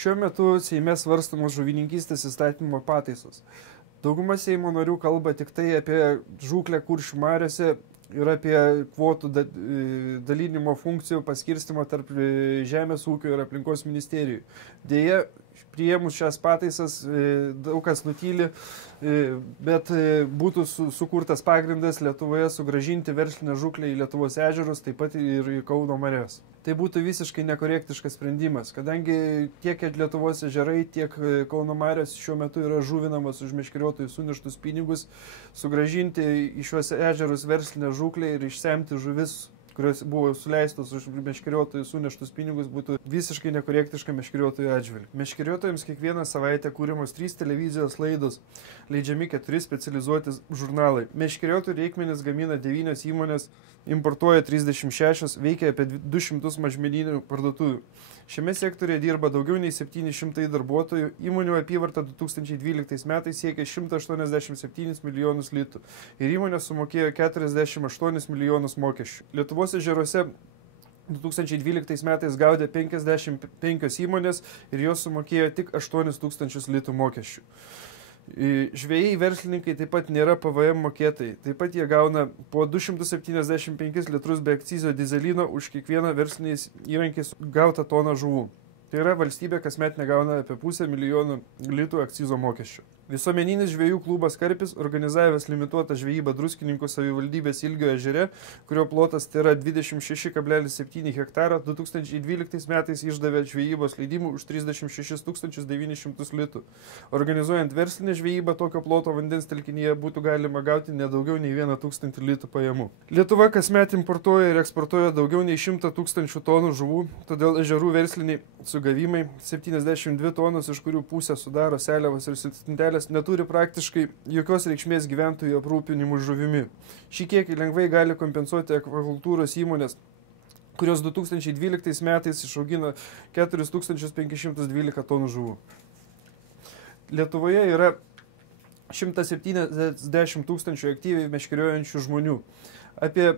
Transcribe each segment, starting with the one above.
Šiuo metu Seime svarstamos žuvininkystės įstatymo pataisos. Dauguma Seimo narių kalba tik tai apie žūklę Kuršių mariose ir apie kvotų dalinimo funkcijų paskirstimą tarp Žemės ūkio ir aplinkos ministerijų. Deja, priėmus šias pataisas daug kas nutyli, bet būtų sukurtas pagrindas Lietuvoje sugrąžinti verslinę žūklę į Lietuvos ežerus, taip pat ir į Kauno marias. Tai būtų visiškai nekorektiškas sprendimas, kadangi tiek Lietuvos ežerai, tiek Kauno marios šiuo metu yra žuvinamos už meškeriotojų suneštus pinigus, sugrąžinti į šiuos ežerus verslinę žūklę ir išsemti žuvis, kurios buvo suleistos už meškeriotojų suneštus pinigus, būtų visiškai nekorektiška meškeriotojų atžvilgiu. Meškeriotojams kiekvieną savaitę kūrimos 3 televizijos laidos, leidžiami 4 specializuoti žurnalai. Meškeriotojų reikmenis gamina 9 įmonės, importuoja 36, veikia apie 200 mažmeninių parduotuvių. Šiame sektorėje dirba daugiau nei 700 darbuotojų, įmonių apyvarta 2012 metais siekia 187 milijonus litų ir įmonės sumokėjo 48 milijonus mokesčių. Lietuvos ežeruose 2012 metais gaudė 55 įmonės ir jos sumokėjo tik 8 tūkstančius litų mokesčių. Žvejai verslininkai taip pat nėra PVM mokėtojai, taip pat jie gauna po 275 litrus be akcizo dizelino už kiekvieną versliniais įrankiais gautą toną žuvų. Tai yra valstybė kasmet negauna apie 500 000 litų akcizo mokesčių. Visuomeninis žvejų klubas Karpis, organizavęs limituotą žvejybą Druskininkų savivaldybės Ilgio ežere, kurio plotas tai yra 26,7 hektaro, 2012 metais išdavė žvejybos leidimų už 36 900 litų. Organizuojant verslinę žvejybą tokio ploto vandens telkinyje būtų galima gauti nedaugiau nei 1 000 litų pajamų. Lietuva kasmet importuoja ir eksportuoja daugiau nei 100 000 tonų žuvų, todėl ežerų versliniai sugavimai 72 tonos, iš kurių pusę sudaro seliavos ir stintelės, neturi praktiškai jokios reikšmės gyventojų aprūpinimui žuvimi. Šį kiekį lengvai gali kompensuoti akvakultūros įmonės, kurios 2012 metais išaugino 4512 tonų žuvų. Lietuvoje yra 170 000 aktyviai meškeriojančių žmonių. Apie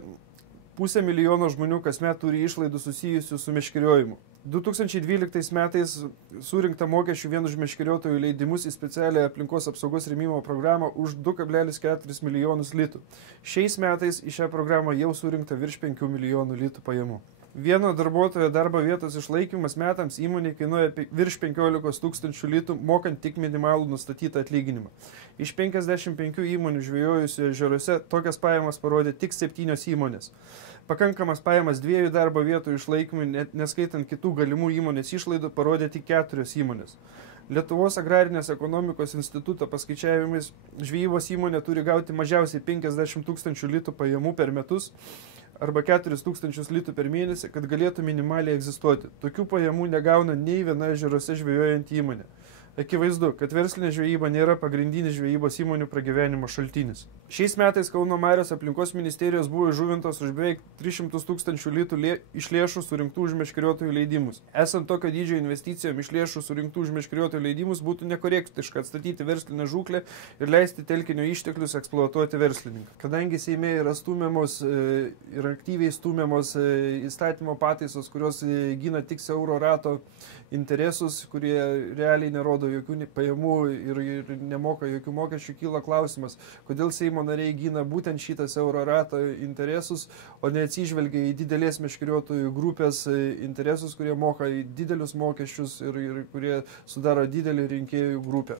500 000 žmonių kasmet turi išlaidų susijusių su meškeriojimu. 2012 metais surinkta mokesčių vien už meškeriotojų leidimus į specialią aplinkos apsaugos rėmimo programą už 2,4 milijonus litų. Šiais metais į šią programą jau surinkta virš 5 milijonų litų pajamų. Vieno darbuotojo darbo vietos išlaikymas metams įmonė kainuoja virš 15 000 litų, mokant tik minimalų nustatytą atlyginimą. Iš 55 įmonių žvejojusių ežeruose tokias pajamas parodė tik 7 įmonės. Pakankamas pajamas 2 darbo vietų išlaikymui, neskaitant kitų galimų įmonės išlaidų, parodė tik 4 įmonės. Lietuvos agrarinės ekonomikos instituto paskaičiavimais žvejybos įmonė turi gauti mažiausiai 50 000 litų pajamų per metus arba 4 000 litų per mėnesį, kad galėtų minimaliai egzistuoti. Tokių pajamų negauna nei viena ežeruose žvejojanti įmonė. Akivaizdu, kad verslinė žvejyba nėra pagrindinis žvejybos įmonių pragyvenimo šaltinis. Šiais metais Kauno marios aplinkos ministerijos buvo įžuvintos už beveik 300 000 litų iš lėšų surinktų už meškeriotojų leidimus. Esant tokio dydžio investicijom iš lėšų surinktų už meškeriotojų leidimus būtų nekorektiška atstatyti verslinę žūklę ir leisti telkinio išteklius eksploatuoti verslininką. Kadangi Seime yra stumiamos ir aktyviai stumiamos įstatymo pataisos, kurios gina tik siauro rato interesus, kurie realiai nerodo jokių pajamų ir nemoka jokių mokesčių, kyla klausimas, kodėl Seimo nariai gina būtent šitą siauro rato interesus, o neatsižvelgia į didelės meškeriotojų grupės interesus, kurie moka didelius mokesčius ir kurie sudaro didelį rinkėjų grupę.